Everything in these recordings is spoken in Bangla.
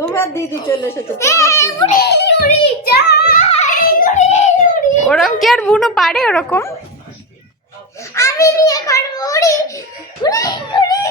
তোমার দিদি চলে এসেছে। ওরকম কি আর বুনো পারে ওরকম? আমি বিয়ে করব উড়ি উড়ি উড়ি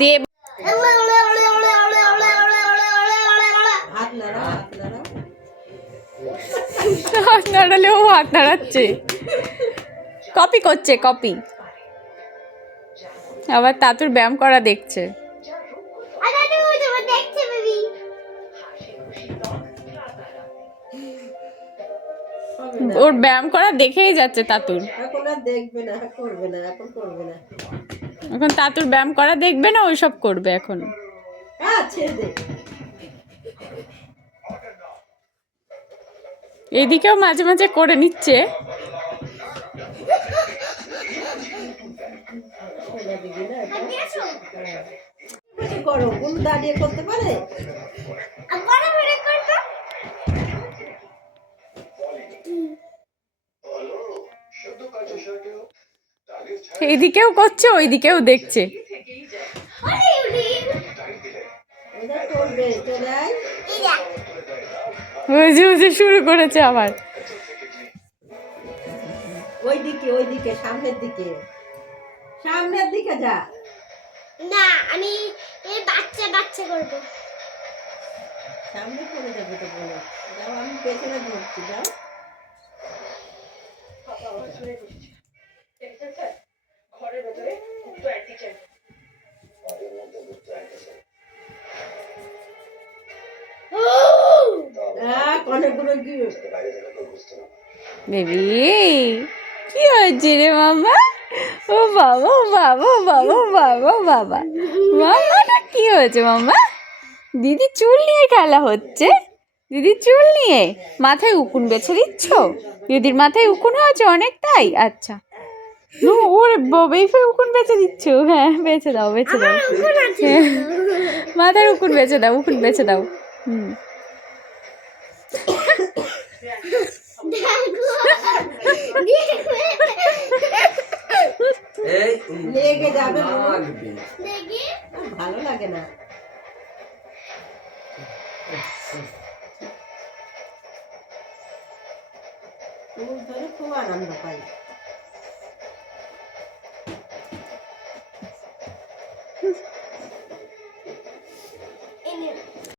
দেব হাত নাড়ালেও হাত নাড়াচ্ছে, কপি করছে কপি। আবার তাতুর ব্যায়াম করা দেখছে। ওর ব্যায়াম করা দেখেই যাচ্ছে তাতুর। এখন আর দেখবে না, করবে না, এখন করবে না। এখন তাতুর ব্যায়াম করা দেখবে না, ওইসব করবে এখন। হ্যাঁ, ছেড়ে দে। এদিকেও মাঝে মাঝে করে নিচ্ছে। করো, কোন দাঁড়িয়ে করতে পারে? এইদিকেও করছে, ওইদিকেও দেখছে। শুরু করেছে আবার। ওইদিকে সামনের দিকে, সামনের দিকে যা। না, আমি এই বাচ্চা বাচ্চা করব। সামনে করে যাবে তো বলো। যাও, আমি পেছনে ধরছি, যাও। ঘরের ভেতরে দুটো অ্যান্টিজেন বেবি কি হয়েছে রে মামা? ও বাবা ও বাবা ও বাবা ও বাবা ও বাবা, মামাটা কি হয়েছে মামা? দিদি চুল নিয়ে খেলা হচ্ছে। দিদি চুল নিয়ে মাথায় উকুন বেছে দিচ্ছ? দিদির মাথায় উকুন হয়েছে অনেকটাই। আচ্ছা, ওরে বেফে উকুন বেছে দিচ্ছ? হ্যাঁ, বেছে দাও বেছে দাও, মাথার উকুন বেছে দাও, উকুন বেছে দাও। হুম, লেগে যাবে, ভালো লাগে না। ধরে খুব আনন্দ পাই।